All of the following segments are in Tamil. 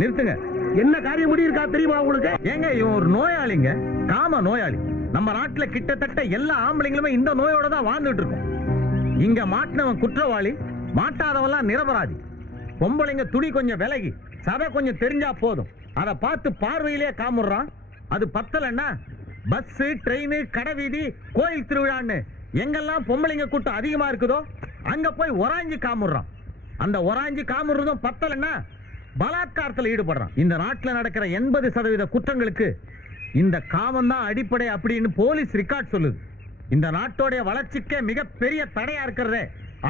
நிறுத்துங்க. என்ன காரியம் முடியிருக்கா தெரியுமா உங்களுக்கு? ஏங்க இவன் ஒரு நோயாளிங்க, காம நோயாளி. நம்ம நாட்டுல கிட்டத்தட்ட எல்லா ஆம்பளைங்களுமே இந்த நோயோட தான் வாழ்ந்துட்டு இருக்கோம். இங்க மாட்டினவன் குற்றவாளி, மாட்டாதவெல்லாம் நிரபராதி. பொம்பளைங்க துணி கொஞ்சம் விலகி சதை கொஞ்சம் தெரிஞ்சா போதும், அதை பார்த்து பார்வையிலே காமுறான். அது பத்தலன்னா பஸ், ட்ரெயின், கடை வீதி, கோயில் திருவிழான்னு எங்கெல்லாம் பொம்பளைங்க கூட்டம் அதிகமா இருக்குதோ அங்க போய் ஒராஞ்சி காமுறான். அந்த ஒராஞ்சி காமுறதும் பத்தலன்னா பலாத்காரத்தில் ஈடுபடுறான். இந்த நாட்டில் நடக்கிற 80% குற்றங்களுக்கு இந்த காமம் தான் அடிப்படை அப்படின்னு போலீஸ் ரெக்கார்ட் சொல்லுது. இந்த நாட்டோடைய வளர்ச்சிக்கே மிகப்பெரிய தடையா இருக்கிறதே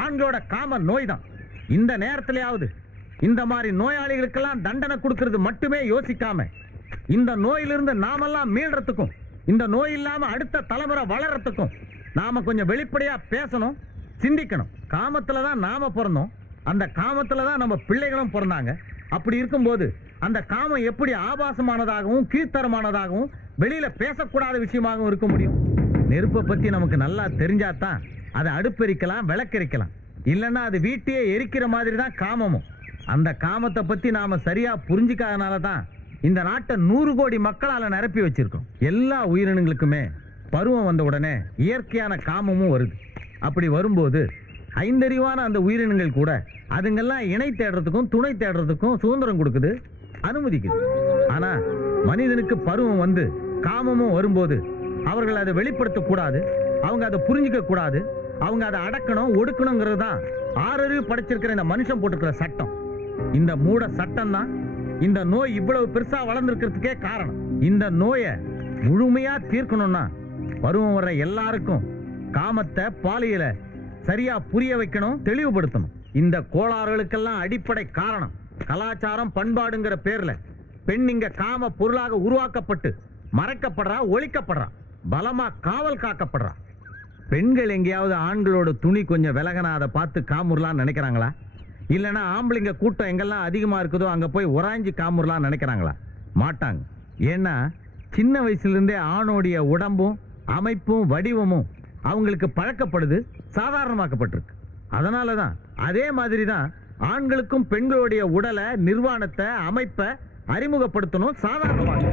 ஆண்களோட காம நோய் தான். இந்த நேரத்திலேயாவது இந்த மாதிரி நோயாளிகளுக்கெல்லாம் தண்டனை கொடுக்கிறது மட்டுமே யோசிக்காம இந்த நோயிலிருந்து நாமெல்லாம் மீள்றதுக்கும் இந்த நோய் இல்லாம அடுத்த தலைமுறை வளர்றதுக்கும் நாம கொஞ்சம் வெளிப்படையா பேசணும், சிந்திக்கணும். காமத்துல தான் நாம பிறந்தோம், அந்த காமத்துல தான் நம்ம பிள்ளைகளும் பிறந்தாங்க. அப்படி இருக்கும்போது அந்த காமம் எப்படி ஆபாசமானதாகவும் கீழ்த்தரமானதாகவும் வெளியில பேசக்கூடாத விஷயமாகவும் இருக்க முடியும்? நெருப்பை பத்தி நமக்கு நல்லா தெரிஞ்சாதான் அதை அடுப்பெரிக்கலாம், விளக்கெரிக்கலாம். இல்லைன்னா அது வீட்டையே எரிக்கிற மாதிரி தான் காமமும். அந்த காமத்தை பத்தி நாம சரியா புரிஞ்சிக்காதனால தான் இந்த நாட்டை 100 கோடி மக்களால நிரப்பி வச்சிருக்கோம். எல்லா உயிரினங்களுக்குமே பருவம் வந்த உடனே இயற்கையான காமமும் வருது. அப்படி வரும்போது ஐந்தறிவான அந்த உயிரினங்கள் கூட அதுங்கெல்லாம் இணை தேடுறதுக்கும் துணை தேடுறதுக்கும் சுதந்திரம் கொடுக்குது, அனுமதிக்குது. ஆனா மனிதனுக்கு பருவம் வந்து காமமும் வரும்போது அவர்கள் அதை வெளிப்படுத்த கூடாது, அவங்க அதை புரிஞ்சிக்க கூடாது, அவங்க அதை அடக்கணும், ஒடுக்கணுங்கிறது தான் 6 அறிவு படைச்சிருக்கிற இந்த மனுஷன் போட்டுக்கிற சட்டம். இந்த மூட சட்டம் தான் இந்த நோய் இவ்வளவு பெருசா வளர்ந்துருக்கிறதுக்கே காரணம். இந்த நோயை முழுமையா தீர்க்கணும்னா பருவம் வர்ற எல்லாருக்கும் காமத்தை, பாலியல சரியா புரிய வைக்கணும், தெளிவுபடுத்தணும். இந்த கோளாறுகளுக்கெல்லாம் அடிப்படை காரணம் கலாச்சாரம், பண்பாடுங்கிற பேர்ல பெண் இங்க காம பொருளாக உருவாக்கப்பட்டு மறைக்கப்படுறா, ஒழிக்கப்படுறா, பலமா காவல் காக்கப்படுறா. பெண்கள் எங்கேயாவது ஆண்களோட துணி கொஞ்சம் விலகனா அதை பார்த்து காமுறலான்னு நினைக்கிறாங்களா? இல்லைன்னா ஆம்பளைங்க கூட்டம் எங்கெல்லாம் அதிகமா இருக்குதோ அங்க போய் ஒராஞ்சி காமுறலான்னு நினைக்கிறாங்களா? மாட்டாங்க. ஏன்னா சின்ன வயசுல இருந்தே ஆணோடைய உடம்பும் அமைப்பும் வடிவமும் அவங்களுக்கு பழக்கப்படுது, சாதாரணமாக்கப்பட்டிருக்கு. அதனாலதான் அதே மாதிரி தான் ஆண்களுக்கும் பெண்களுடைய உடலை, நிர்வாணத்தை, அமைப்பை அறிமுகப்படுத்தணும், சாதாரணமாக.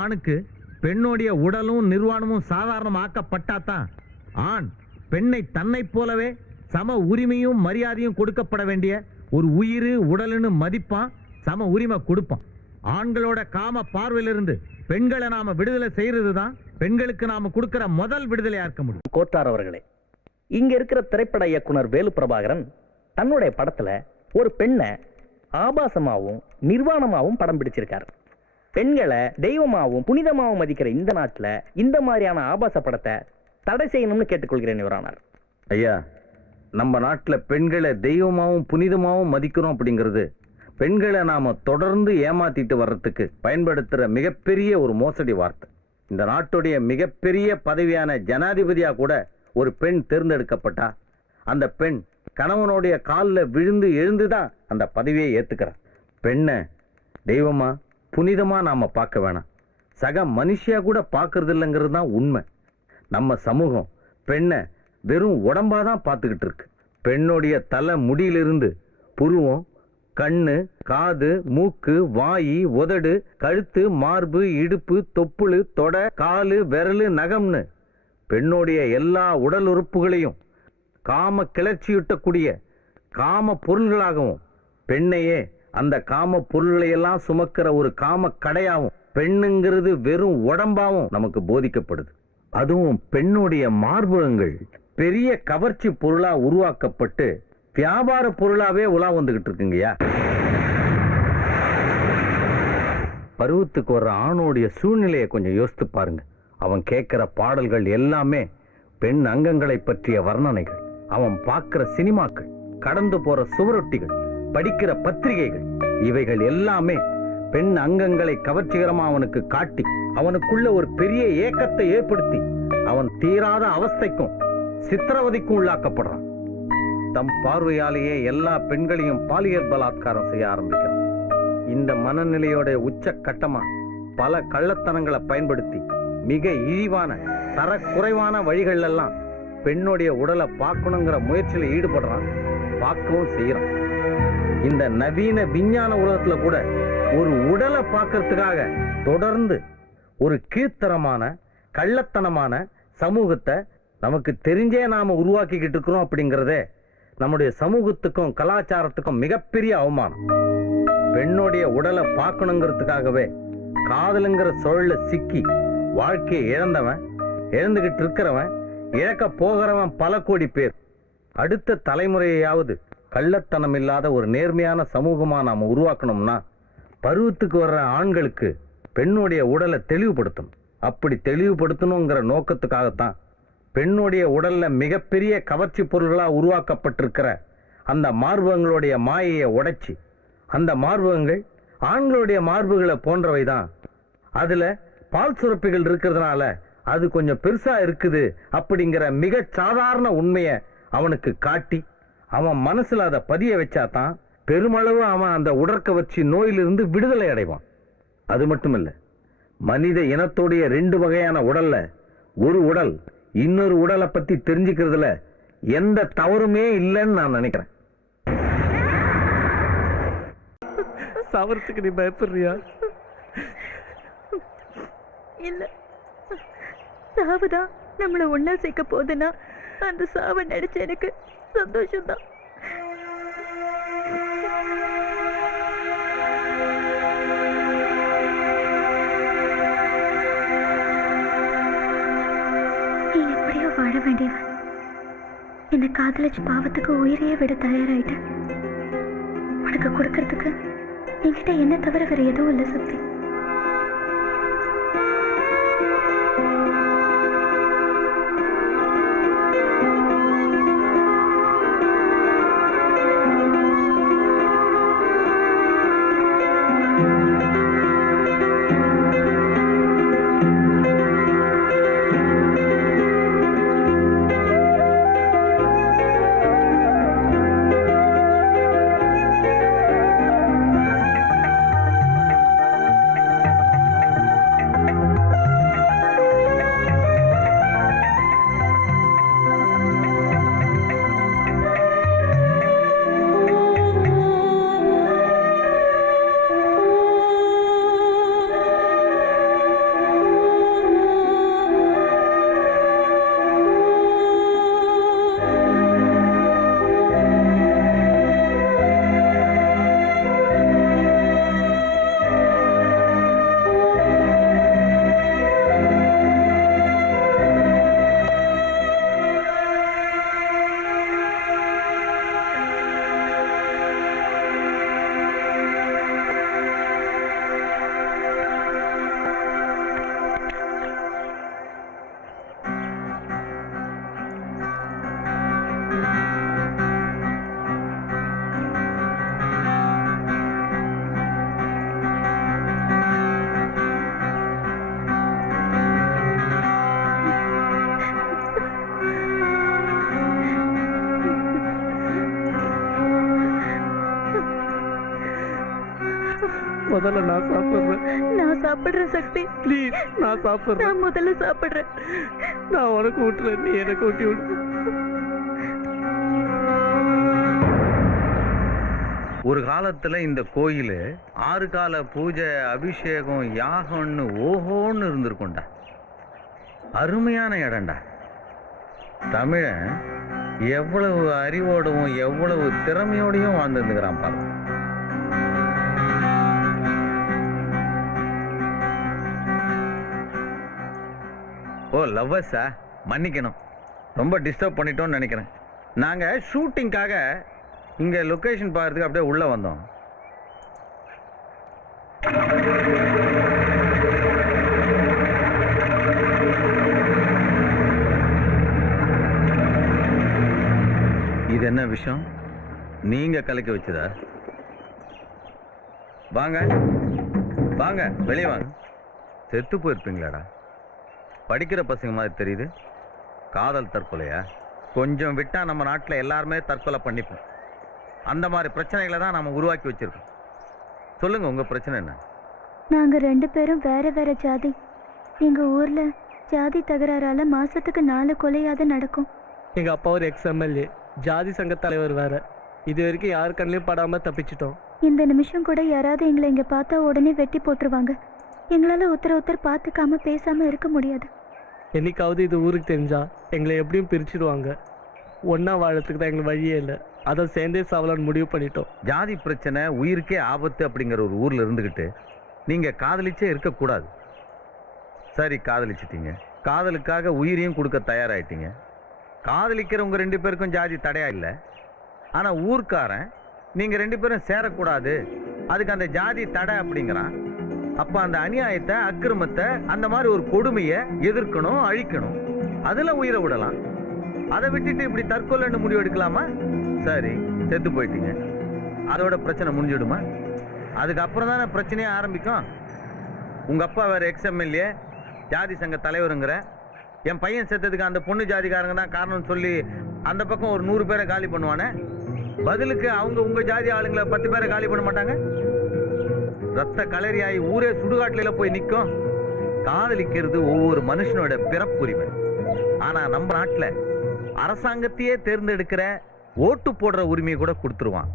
ஆணுக்கு பெண்ணுடைய உடலும் நிர்வாணமும் சாதாரணமாக்கப்பட்டாதான் ஆண் பெண்ணை தன்னை போலவே சம உரிமையும் மரியாதையும் கொடுக்கப்பட வேண்டிய ஒரு உயிர், உடலுன்னு மதிப்பான், சம உரிமை கொடுப்பான். ஆண்களோட காம பார்வையிலிருந்து பெண்களை நாம விடுதலை செய்யறது தான் பெண்களுக்கு நாம கொடுக்கிற முதல் விடுதலையா இருக்க முடியும். கோட்டார் அவர்களே, இங்க இருக்கிற திரைப்பட இயக்குனர் வேலு பிரபாகரன் தன்னுடைய படத்துல ஒரு பெண்ணை ஆபாசமாவும் நிர்வாணமாவும் படம் பிடிச்சிருக்காரு. பெண்களை தெய்வமாவும் புனிதமாவும் மதிக்கிற இந்த நாட்டில் இந்த மாதிரியான ஆபாச படத்தை தடை செய்யணும்னு கேட்டுக்கொள்கிறேன் யுவரானார். ஐயா, நம்ம நாட்டில் பெண்களை தெய்வமாவும் புனிதமாவும் மதிக்கிறோம் அப்படிங்கிறது பெண்களை நாம தொடர்ந்து ஏமாத்திட்டு வர்றதுக்கு பயன்படுத்துற மிகப்பெரிய ஒரு மோசடி வார்த்தை. இந்த நாட்டுடைய மிகப்பெரிய பதவியான ஜனாதிபதியா கூட ஒரு பெண் தேர்ந்தெடுக்கப்பட்டா அந்த பெண் கணவனுடைய காலில் விழுந்து எழுந்துதான் அந்த பதவியை ஏத்துக்கிறார். பெண்ணை தெய்வமா புனிதமா நாம பார்க்க வேணாம், சக மனுஷியா கூட பார்க்கறது இல்லைங்கிறது தான் உண்மை. நம்ம சமூகம் பெண்ணை வெறும் உடம்பாதான் பார்த்துக்கிட்டு இருக்கு. பெண்ணுடைய தலை முடியிலிருந்து புருவம், கண்ணு, காது, மூக்கு, வாயி, உதடு, கழுத்து, மார்பு, இடுப்பு, தொப்புளு, தொட, காலு, விரலு, நகம்னு பெண்ணுடைய எல்லா உடல் உறுப்புகளையும் காம கிளர்ச்சியூட்டக்கூடிய காம பொருள்களாகவும், பெண்ணையே அந்த காம பொருள்களையெல்லாம் சுமக்கிற ஒரு காம கடையாகவும், பெண்ணுங்கிறது வெறும் உடம்பாவும் நமக்கு போதிக்கப்படுது. அதுவும் பெண்ணுடைய மார்பகங்கள் பெரிய கவர்ச்சி பொருளா உருவாக்கப்பட்டு வியாபார பொருளாவே உலா வந்துகிட்டு இருக்குங்கய்யா. பருவத்துக்கு வர்ற ஆணோடைய சூழ்நிலையை கொஞ்சம் யோசித்து பாருங்க. அவன் கேட்கிற பாடல்கள் எல்லாமே பெண் அங்கங்களை பற்றிய வர்ணனைகள். அவன் பார்க்கிற சினிமாக்கள், கடந்து போற சுவரொட்டிகள், படிக்கிற பத்திரிகைகள், இவைகள் எல்லாமே பெண் அங்கங்களை கவர்ச்சிகரமா அவனுக்கு காட்டி அவனுக்குள்ள ஒரு பெரிய ஏக்கத்தை ஏற்படுத்தி அவன் தீராத அவஸ்தைக்கும் சித்திரவதைக்கும் உள்ளாக்கப்படுறான். தம் பார்வையாலேயே எல்லா பெண்களையும் பாலியல் பலாத்காரம் செய்ய ஆரம்பிக்கிறான். இந்த மனநிலையோட உச்ச கட்டமா பல கள்ளத்தனங்களை பயன்படுத்தி மிக இழிவான தர குறைவான வழிகள் எல்லாம் பெண்ணுடைய உடலை பார்க்கணுங்கிற முயற்சியில ஈடுபடுறான். பார்க்கவும் செய்யறோம். இந்த நவீன விஞ்ஞான உலகத்துல கூட ஒரு உடலை பார்க்கறதுக்காக தொடர்ந்து ஒரு கீழ்த்தரமான கள்ளத்தனமான சமூகத்தை நமக்கு தெரிஞ்சே நாம உருவாக்கிக்கிட்டு இருக்கிறோம். அப்படிங்கிறதே நம்முடைய சமூகத்துக்கும் கலாச்சாரத்துக்கும் மிகப்பெரிய அவமானம். பெண்ணுடைய உடலை பார்க்கணுங்கிறதுக்காகவே காதலுங்கிற சூழல சிக்கி வாழ்க்கையை இழந்துகிட்டு இருக்கிறவன், இழக்க போகிறவன் பல கோடி பேர். அடுத்த தலைமுறையாவது கள்ளத்தனம் இல்லாத ஒரு நேர்மையான சமூகமா நாம உருவாக்கணும்னா பருவத்துக்கு வர்ற ஆண்களுக்கு பெண்ணுடைய உடலை தெளிவுபடுத்தணும். அப்படி தெளிவுபடுத்தணுங்கிற நோக்கத்துக்காகத்தான் பெண்ணுடைய உடல்ல மிகப்பெரிய கவர்ச்சி பொருள்களா உருவாக்கப்பட்டிருக்கிற அந்த மார்பகங்களுடைய மாயையை உடைச்சி, அந்த மார்பகங்கள் ஆண்களுடைய மார்புகளை போன்றவைதான், அதுல பால் சுரப்பிகள் இருக்கிறதுனால அது கொஞ்சம் பெருசா இருக்குது அப்படிங்கிற மிக சாதாரண உண்மையை அவனுக்கு காட்டி அவன் மனசுல அதை பதிய வச்சாதான் பெருமளவு அவன் அந்த உடற்கவர்ச்சி நோயிலிருந்து விடுதலை அடைவான். அது மட்டுமில்ல, மனித இனத்தோடைய 2 வகையான உடல்ல ஒரு உடல் இன்னொரு உடலை பத்தி தெரிஞ்சுக்கிறதுல எந்த தவறுமே இல்லைன்னு நான் நினைக்கிறேன். சாவறதுக்கு நீ பயப்படுறியா? இல்ல, சாவுதான் நம்மளை ஒன்னா சேர்க்க போதுன்னா அந்த சாவை நடிச்ச எனக்கு சந்தோஷம்தான். நீ எப்படியோ வாழ வேண்டியவன். என்னை காதலிச்சு பாவத்துக்கு உயிரையே விட தயாராயிட்ட. உனக்கு கொடுக்கறதுக்கு என்கிட்ட என்ன தவிர வேற எதுவும் இல்லை சக்தி. முதல்ல நான் சாப்பிடுறேன். நான் சாப்பிடுறேன் சக்தி. ப்ளீஸ், நான் சாப்பிடுறேன். நான் முதல்ல சாப்பிடுறேன். நான் உனக்கு ஊட்டுறேன், நீ எனக்கு ஊட்டி விடு. ஒரு காலத்துல இந்த கோயில் 6 கால பூஜை, அபிஷேகம், யாகம்னு ஓஹோன்னு இருந்திருக்கும்டா. அருமையான இடம்டா. தமிழன் எவ்வளவு அறிவோடவும் எவ்வளவு திறமையோடையும் வாழ்ந்துருந்துக்கிறான் பாரு. ஓ லவ்வர்ஸா, மன்னிக்கணும், ரொம்ப டிஸ்டர்ப் பண்ணிட்டோம்னு நினைக்கிறேன். நாங்கள் ஷூட்டிங்காக இங்கே லொக்கேஷன் பார்க்கறதுக்கு அப்படியே உள்ளே வந்தோம். இது என்ன விஷயம்? நீங்கள் கலக்கி வச்சதா? வாங்க வாங்க, வெளியே வாங்க. செத்து போயிருப்பீங்களாடா? படிக்கிற பசங்க மாதிரி தெரியுது. காதல் தற்கொலையா? கொஞ்சம் விட்டா நம்ம நாட்டில் எல்லாருமே தற்கொலை பண்ணிப்போம். அந்த மாதிரி பிரச்சனைகளை தான் நாம உருவாக்கி வச்சிருக்கோம். சொல்லுங்க, உங்க பிரச்சனை என்ன? நாங்க 2 பேரும் வேற வேற ஜாதி. எங்க ஊர்ல ஜாதி தகராறால மாசத்துக்கு 4 கொலையாவது நடக்கும். எங்க அப்பா ஒரு எக்ஸ் எம்எல்ஏ, ஜாதி சங்க தலைவர் வேற. இது வரைக்கும் யார் கண்ணிலையும் படாம தப்பிச்சிட்டோம். இந்த நிமிஷம் கூட யாராவது எங்களை இங்க பார்த்தா உடனே வெட்டி போட்டுருவாங்க. எங்களால ஒருத்தர் பார்த்துக்காம பேசாம இருக்க முடியாது. என்னைக்காவது இது ஊருக்கு தெரிஞ்சா எங்களை எப்படியும் பிரிச்சிடுவாங்க. ஒன்றா வாழறதுக்கு தான் எங்களுக்கு வழியே இல்லை. அதை சேர்ந்தே சாவலான்னு முடிவு பண்ணிட்டோம். ஜாதி பிரச்சனை உயிருக்கே ஆபத்து அப்படிங்கிற ஒரு ஊரில் இருந்துக்கிட்டு நீங்கள் காதலிச்சே இருக்கக்கூடாது. சரி, காதலிச்சிட்டீங்க. காதலுக்காக உயிரையும் கொடுக்க தயாராகிட்டீங்க. காதலிக்கிறவங்க 2 பேருக்கும் ஜாதி தடையா இல்லை. ஆனால் ஊர்க்காரன் நீங்கள் 2 பேரும் சேரக்கூடாது, அதுக்கு அந்த ஜாதி தடை அப்படிங்கிறான். அப்போ அந்த அநியாயத்தை, அக்கிரமத்தை, அந்த மாதிரி ஒரு கொடுமையை எதிர்க்கணும், அழிக்கணும். அதில் உயிரை விடலாம். அதை விட்டுட்டு இப்படி தற்கொலைன்னு முடிவு எடுக்கலாமா? சரி, செத்து போயிட்டீங்க, அதோட பிரச்சனை முடிஞ்சிடுமா? அதுக்கப்புறம் தானே பிரச்சனையே ஆரம்பிக்கும். உங்கள் அப்பா வேறு எக்ஸ்எம்எல்ஏ, ஜாதி சங்க தலைவருங்கிற, என் பையன் செத்ததுக்கு அந்த பொண்ணு ஜாதிக்காரங்க தான் காரணம்னு சொல்லி அந்த பக்கம் ஒரு 100 பேரை காலி பண்ணுவானே. பதிலுக்கு அவங்க உங்கள் ஜாதி ஆளுங்களை 10 பேரை காலி பண்ண மாட்டாங்க. ரத்த கலரியாகி ஊரே சுடுகாட்டில போய் நிற்கும். காதலிக்கிறது ஒவ்வொரு மனுஷனோட பிறப்புரிமை. ஆனால் நம்ம நாட்டில் அரசாங்கத்தையே தேர்ந்தெடுக்கிற, ஓட்டு போடுற உரிமையை கூட கொடுத்துருவான்.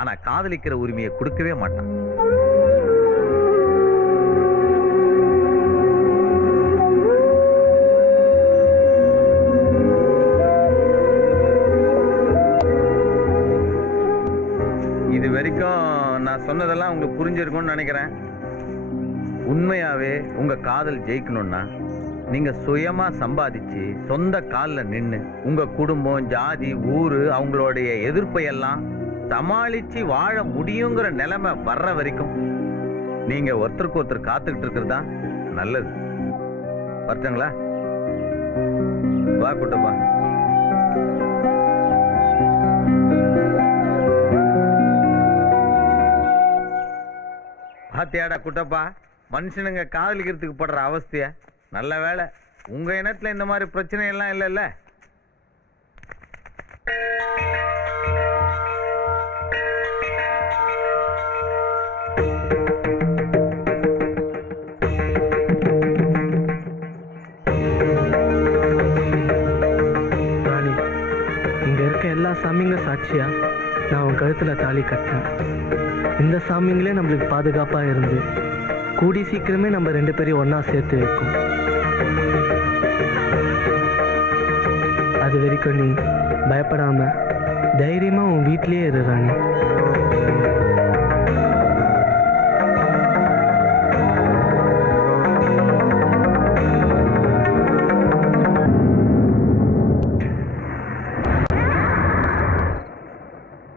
ஆனால் காதலிக்கிற உரிமையை கொடுக்கவே மாட்டான். இது வரைக்கும் நான் சொன்னதெல்லாம் உங்களுக்கு புரிஞ்சிருக்கும்னு நினைக்கிறேன். உண்மையாவே உங்க காதல் ஜெயிக்கணும்னா நீங்க சுயமா சம்பாதிச்சு சொந்த காலில் நின்று உங்க குடும்பம், ஜாதி, ஊரு அவங்களுடைய எதிர்ப்பையெல்லாம் சமாளிச்சு வாழ முடியுங்கிற நிலைமை வர்ற வரைக்கும் நீங்க ஒருத்தருக்கு ஒருத்தர் காத்துக்கிட்டு இருக்கிறது தான் நல்லது. வரட்டுங்களா? வா குட்டப்பா. பாத்தியாடா குட்டப்பா, மனுஷனுங்க காதலிக்கிறதுக்கு படுற அவஸ்தைய. நல்ல வேலை உங்க இனத்துல இந்த மாதிரி பிரச்சனை எல்லாம் இல்லைல்ல. ராணி, இங்க இருக்க எல்லா சாமிங்க சாட்சியா நான் உன் கழுத்துல தாலி கட்டினேன். இந்த சாமிங்களே நம்மளுக்கு பாதுகாப்பா இருந்து கூடி சீக்கிரமே நம்ம 2 பேரையும் ஒன்னா சேர்த்து வைக்கும். அது வரைக்கும் நீ பயப்படாம தைரியமா உன் வீட்லயே இரு ராணி.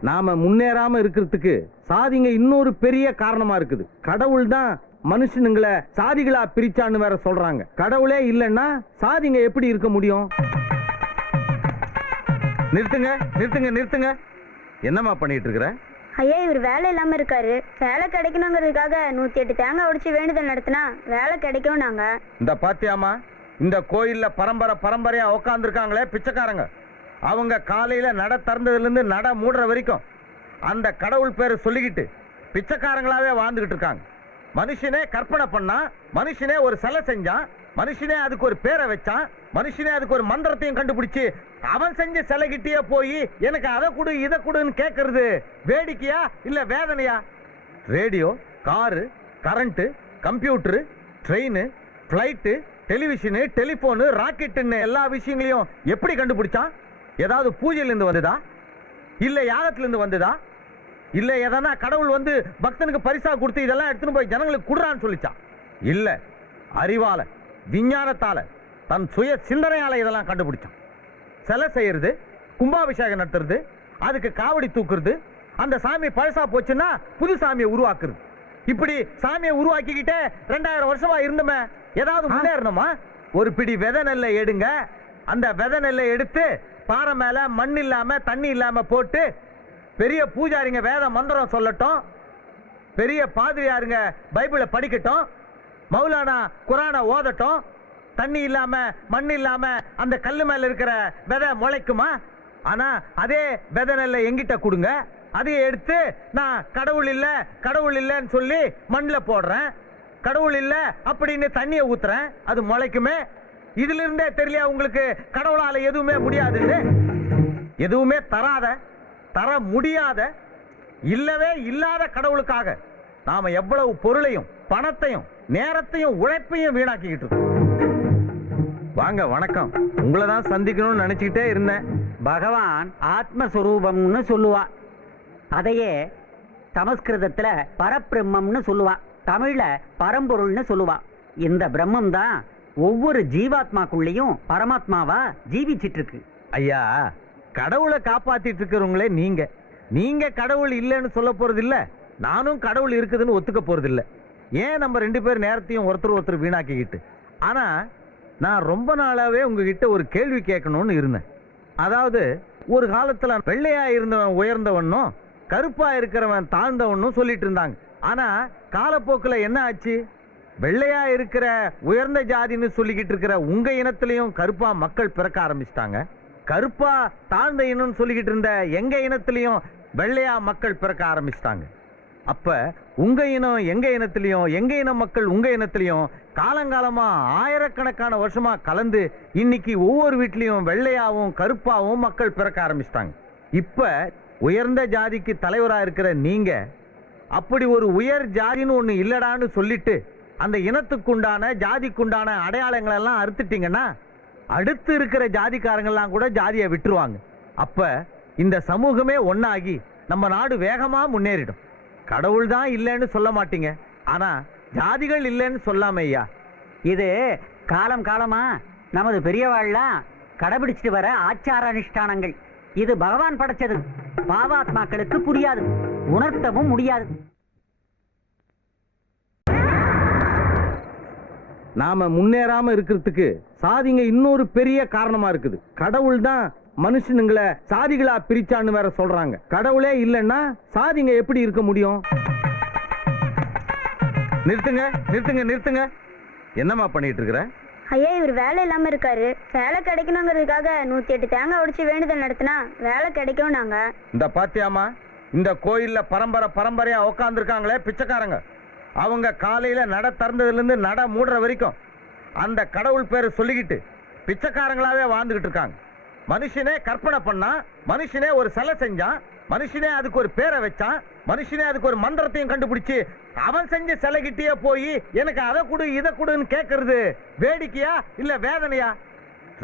நாம முன்னேறாம இருக்கிறதுக்கு சாதிங்க இன்னொரு பெரிய காரணமா இருக்குது. கடவுள் தான் மனுஷனுங்களை சாதிகளா பிரிச்சான்னு வேற சொல்றாங்க. கடவுளே இல்லைன்னா சாதிங்க எப்படி இருக்க முடியும்? நிறுத்துங்க நிறுத்துங்க நிறுத்துங்க. என்னம்மா பண்ணிட்டு இருக்கிற? ஐயா, இவர் வேலை இல்லாம இருக்காரு. வேலை கிடைக்கணுங்கிறதுக்காக 108 தேங்காய் உடைச்சு வேண்டுதல் நடத்தினா வேலை கிடைக்கும். நாங்க இந்த பாத்தியாமா, இந்த கோயில்ல பரம்பரை பரம்பரையா உட்காந்துருக்காங்களே பிச்சைக்காரங்க, அவங்க காலையில நட திறந்ததுல இருந்து நட மூடுற வரைக்கும் அந்த கடவுள் பேரை சொல்லிக்கிட்டு பிச்சைக்காரங்களாவே வாழ்ந்துகிட்டு இருக்காங்க. மனுஷனே கற்பனை பண்ணா, மனுஷனே ஒரு சிலை செஞ்சான், மனுஷனே அதுக்கு ஒரு பேரை வச்சான், மனுஷனே அதுக்கு ஒரு மந்திரத்தையும் கண்டுபிடிச்சு அவன் செஞ்ச சிலைகிட்டே போய் எனக்கு அதை கொடு இதை கொடுன்னு கேட்கறது வேடிக்கையா இல்ல வேதனையா? Radio, car, current, computer, train, flight, television, telephone, ராக்கெட்டுன்னு எல்லா விஷயங்களையும் எப்படி கண்டுபிடிச்சான்? ஏதாவது பூஜையிலிருந்து வந்ததா? இல்ல யாகத்திலிருந்து வந்ததா? இல்ல எதனா கடவுள் வந்து பக்தனுக்கு பரிசா கொடுத்து இதெல்லாம் எடுத்துன்னு போய் ஜனங்களுக்கு குடுறான்னு சொல்லிச்சான்? இல்ல, அறிவால, விஞ்ஞானத்தால, தன் சுய சிந்தனையால இதெல்லாம் கண்டுபிடிச்சான். சிலை செய்யறது, கும்பாபிஷேகம் நடத்துறது, அதுக்கு காவடி தூக்குறது, அந்த சாமி பழசா போச்சுன்னா புது சாமியை உருவாக்குறது. இப்படி சாமியை உருவாக்கிக்கிட்டே 2000 வருஷமா இருந்தமே, ஏதாவது முன்னேறணுமா? ஒரு பிடி விதை நெல்லை எடுங்க, அந்த விதை நெல்லை எடுத்து பாறை மேல மண் இல்லாம தண்ணி இல்லாம போட்டு பெரிய பூஜாரிங்க வேத மந்திரம் சொல்லட்டும், பெரிய பாதிரியாருங்க பைபிளை படிக்கட்டும், மௌலானா குரானை ஓதட்டும், தண்ணி இல்லாம மண் இல்லாம அந்த கல்லு மேல இருக்கிற விதை முளைக்குமா? ஆனா அதே விதை நெல்லை எங்கிட்ட கொடுங்க, அதையே எடுத்து நான் கடவுள் இல்ல கடவுள் இல்லைன்னு சொல்லி மண்ணில் போடுறேன், கடவுள் இல்ல அப்படின்னு தண்ணியை ஊத்துறேன், அது முளைக்குமே? இதுல இருந்தே தெரியல உங்களுக்கு கடவுளால எதுவுமே முடியாதுன்னு? எதுவுமே தராத தர முடியாத இல்லவே இல்லாத கடவுளுக்காக நாம எவ்வளவு பொருளையும் பணத்தையும் நேரத்தையும் உழைப்பையும் வீணாக்கிக்கிட்டு இருக்கோம். வாங்க வணக்கம். உங்களை தான் சந்திக்கணும்னு நினைச்சுக்கிட்டே இருந்தேன். பகவான் ஆத்மஸ்வரூபம்னு சொல்லுவா. அதையே சமஸ்கிருதத்துல பரபிரம்மம்னு சொல்லுவா. தமிழ்ல பரம்பொருள்னு சொல்லுவா. இந்த பிரம்மம் தான் ஒவ்வொரு ஜீவாத்மாக்குள்ளேயும் பரமாத்மாவா ஜீவிச்சிட்டு இருக்கு. ஐயா, கடவுளை காப்பாத்திட்டு இருக்கிறவங்களே நீங்க. நீங்க கடவுள் இல்லைன்னு சொல்ல போறது இல்ல, நானும் கடவுள் இருக்குதுன்னு ஒத்துக்க போறது இல்ல. ஏன் நம்ம 2 பேர் நேரத்தையும் ஒருத்தர் வீணாக்கிக்கிட்டு? ஆனா நான் ரொம்ப நாளாவே உங்ககிட்ட ஒரு கேள்வி கேட்கணும்னு இருந்தேன். அதாவது, ஒரு காலத்துல வெள்ளையா இருந்தவன் உயர்ந்தவனும் கருப்பா இருக்கிறவன் தாழ்ந்தவனும் சொல்லிட்டு இருந்தாங்க. ஆனா காலப்போக்கில் என்ன ஆச்சு? வெள்ளையா இருக்கிற உயர்ந்த ஜாதின்னு சொல்லிக்கிட்டு இருக்கிற உங்க இனத்திலையும் கருப்பா மக்கள் பிறக்க ஆரம்பிச்சிட்டாங்க. கருப்பா தாழ்ந்த இனம்னு சொல்லிக்கிட்டு இருந்த எங்க இனத்திலையும் வெள்ளையா மக்கள் பிறக்க ஆரம்பிச்சிட்டாங்க. அப்ப உங்க இனம் எங்க இனத்திலையும் எங்க இன மக்கள் உங்க இனத்திலையும் காலங்காலமா ஆயிரக்கணக்கான வருஷமா கலந்து இன்னைக்கு ஒவ்வொரு வீட்லயும் வெள்ளையாவும் கருப்பாவும் மக்கள் பிறக்க ஆரம்பிச்சிட்டாங்க. இப்ப உயர்ந்த ஜாதிக்கு தலைவரா இருக்கிற நீங்க அப்படி ஒரு உயர் ஜாதின்னு ஒண்ணு இல்லடான்னு சொல்லிட்டு அந்த இனத்துக்குண்டான ஜாதிக்குண்டான அடையாளங்கள் எல்லாம் அறுத்துட்டீங்கன்னா அடுத்து இருக்கிற ஜாதிக்காரங்கெல்லாம் கூட ஜாதியை விட்டுருவாங்க. அப்ப இந்த சமூகமே ஒன்னாகி நம்ம நாடு வேகமா முன்னேறிடும். கடவுள் தான் இல்லைன்னு சொல்ல மாட்டீங்க, ஆனா ஜாதிகள் இல்லைன்னு சொல்லாம ஐயா. இது காலம் காலமா நமது பெரியவாள்லாம் கடைபிடிச்சிட்டு வர ஆச்சார அனுஷ்டானங்கள். இது பகவான் படைச்சது. பாவாத்மாக்களுக்கு புரியாது, உணர்த்தவும் முடியாது. நாம முன்னேறாம இருக்கிறதுக்கு சாதிங்க இன்னொரு பெரிய காரணமா இருக்குது. கடவுள் தான் மனுஷனுங்களை சாதிகளா பிரிச்சான்னு வேற சொல்றாங்க. கடவுளே இல்லைன்னா சாதிங்க எப்படி இருக்க முடியும்? நிறுத்துங்க நிறுத்துங்க நிறுத்துங்க. என்னம்மா பண்ணிட்டு இருக்கிற? ஐயா, இவர் வேலை இல்லாம இருக்காரு. வேலை கிடைக்கணுங்கிறதுக்காக 108 தேங்காய் உடைச்சு வேண்டுதல் நடத்தினா வேலை கிடைக்கும். நாங்க இந்த பாத்தியாமா, இந்த கோயில்ல பரம்பரையா உட்காந்துருக்காங்களே பிச்சைக்காரங்க, அவங்க காலையில நட திறந்ததுல இருந்து நட மூடுற வரைக்கும் அந்த கடவுள் பேரை சொல்லிக்கிட்டு பிச்சைக்காரங்களாவே வாழ்ந்துகிட்டு இருக்காங்க. மனுஷனே கற்பனை பண்ணா, மனுஷனே ஒரு சிலை செஞ்சான், மனுஷனே அதுக்கு ஒரு பேரை வச்சான், மனுஷனே அதுக்கு ஒரு மந்திரத்தையும் கண்டுபிடிச்சு அவன் செஞ்ச சிலைகிட்டே போய் எனக்கு அதை கொடு இதை கொடுன்னு கேட்கறது வேடிக்கையா இல்ல வேதனையா?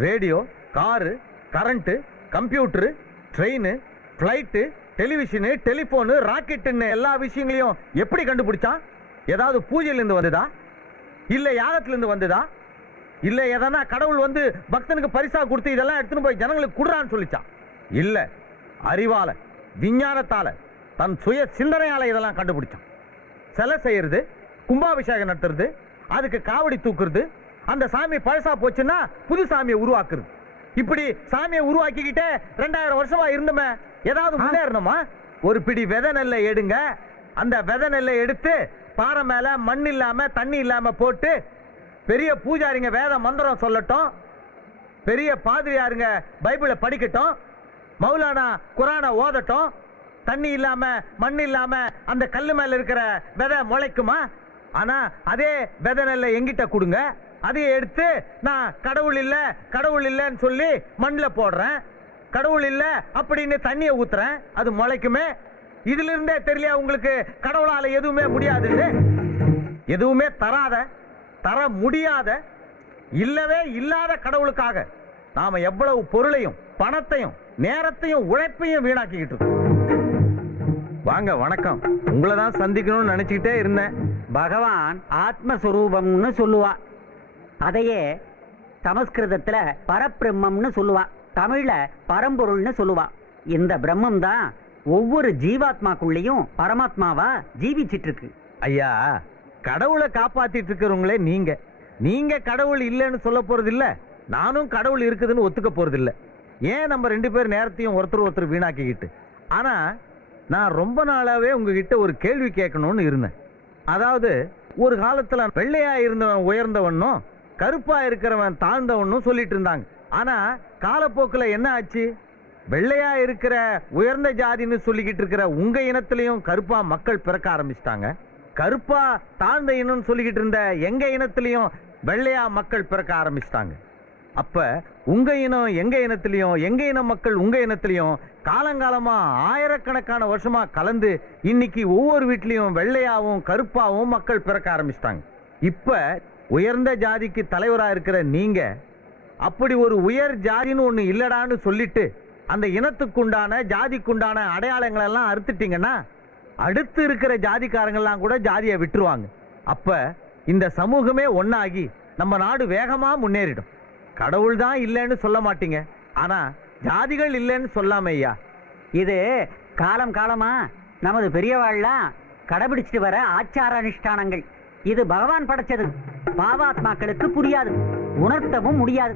Radio, car, current, computer, train, flight, television, telephone, ராக்கெட்டுன்னு எல்லா விஷயங்களையும் எப்படி கண்டுபிடிச்சான்? ஏதாவது பூஜையிலிருந்து வந்ததா? இல்ல யாகத்திலிருந்து வந்ததா? இல்ல எதனா கடவுள் வந்து பக்தனுக்கு பரிசா கொடுத்து இதெல்லாம் எடுத்துன்னு போய் ஜனங்களுக்கு குடுறான்னு சொல்லிச்சான்? இல்ல, அறிவால விஞ்ஞானத்தால தன் சுய சிந்தனையால இதெல்லாம் கண்டுபிடிச்சான். சிலை செய்யறது, கும்பாபிஷேகம் நடத்துறது, அதுக்கு காவடி தூக்குறது, அந்த சாமி பழசா போச்சுன்னா புது சாமியை உருவாக்குறது. இப்படி சாமியை உருவாக்கிக்கிட்டே 2000 வருஷமா இருந்தோமே, ஏதாவது முன்னேறணுமா? ஒரு பிடி விதை நெல்லை எடுங்க, அந்த விதை நெல்லை எடுத்து பாறை மேல மண் இல்லாம தண்ணி இல்லாம போட்டு பெரிய பூஜாரிங்க வேத மந்திரம் சொல்லட்டும், பெரிய பாதிரியாருங்க பைபிளை படிக்கட்டும், மௌலானா குரானை ஓதட்டும், தண்ணி இல்லாம மண் இல்லாம அந்த கல்லு மேல இருக்கிற விதை முளைக்குமா? ஆனா அதே விதை நெல்லை எங்கிட்ட கொடுங்க, அதையே எடுத்து நான் கடவுள் இல்ல கடவுள் இல்லைன்னு சொல்லி மண்ணில் போடுறேன், கடவுள் இல்ல அப்படின்னு தண்ணியை ஊத்துறேன், அது முளைக்குமே? இதுல இருந்தே தெரியல உங்களுக்கு கடவுளால எதுவுமே முடியாதுன்னு? எதுவுமே தர முடியாத இல்லவே இல்லாத கடவுளுக்காக நாம எவ்வளவு பொருளையும் பணத்தையும் நேரத்தையும் உழைப்பையும் வீணாக்கிக்கிட்டு இருக்கோம். வாங்க வணக்கம். உங்களை தான் சந்திக்கணும்னு நினைச்சுக்கிட்டே இருந்தேன். பகவான் ஆத்மஸ்வரூபம்னு சொல்லுவா. அதையே சமஸ்கிருதத்துல பரபிரம்மம்னு சொல்லுவா. தமிழ்ல பரம்பொருள்னு சொல்லுவா. இந்த பிரம்மம் தான் ஒவ்வொரு ஜீவாத்மாக்குள்ளேயும் பரமாத்மாவா ஜீவிச்சிட்டு இருக்கு. ஐயா, கடவுளை காப்பாத்திட்டு இருக்கிறவங்களே நீங்க. நீங்க கடவுள் இல்லைன்னு சொல்ல போறது இல்ல, நானும் கடவுள் இருக்குதுன்னு ஒத்துக்க போறது இல்ல. ஏன் நம்ம 2 பேர் நேரத்தையும் ஒருத்தர் வீணாக்கிக்கிட்டு? ஆனா நான் ரொம்ப நாளாவே உங்ககிட்ட ஒரு கேள்வி கேட்கணும்னு இருந்தேன். அதாவது, ஒரு காலத்துல வெள்ளையா இருந்தவன் உயர்ந்தவனும் கருப்பா இருக்கிறவன் தாழ்ந்தவனும் சொல்லிட்டு இருந்தாங்க. ஆனா காலப்போக்கில் என்ன ஆச்சு? வெள்ளையா இருக்கிற உயர்ந்த ஜாதின்னு சொல்லிக்கிட்டு இருக்கிற உங்க இனத்திலையும் கருப்பா மக்கள் பிறக்க ஆரம்பிச்சிட்டாங்க. கருப்பா தாழ்ந்த இனம்னு சொல்லிக்கிட்டு இருந்த எங்க இனத்திலையும் வெள்ளையா மக்கள் பிறக்க ஆரம்பிச்சிட்டாங்க. அப்ப உங்க இனம் எங்க இனத்திலையும், எங்க இன மக்கள் உங்க இனத்திலையும் காலங்காலமா ஆயிரக்கணக்கான வருஷமா கலந்து இன்னைக்கு ஒவ்வொரு வீட்லயும் வெள்ளையாவும் கருப்பாவும் மக்கள் பிறக்க ஆரம்பிச்சிட்டாங்க. இப்ப உயர்ந்த ஜாதிக்கு தலைவரா இருக்கிற நீங்க அப்படி ஒரு உயர் ஜாதின்னு ஒண்ணு இல்லடான்னு சொல்லிட்டு அந்த இனத்துக்குண்டான ஜாதிக்குண்டான அடையாளங்கள் எல்லாம் அறுத்துட்டீங்கன்னா அடுத்து இருக்கிற ஜாதிக்காரங்கெல்லாம் கூட ஜாதியை விட்டுருவாங்க. அப்ப இந்த சமூகமே ஒன்னாகி நம்ம நாடு வேகமா முன்னேறிடும். கடவுள் தான் இல்லைன்னு சொல்ல மாட்டீங்க, ஆனா ஜாதிகள் இல்லைன்னு சொல்லாம ஐயா. இது காலம் காலமா நமது பெரியவாள்லாம் கடைபிடிச்சிட்டு வர ஆச்சார அனுஷ்டானங்கள். இது பகவான் படைச்சது. பாவாத்மாக்களுக்கு புரியாது, உணர்த்தவும் முடியாது.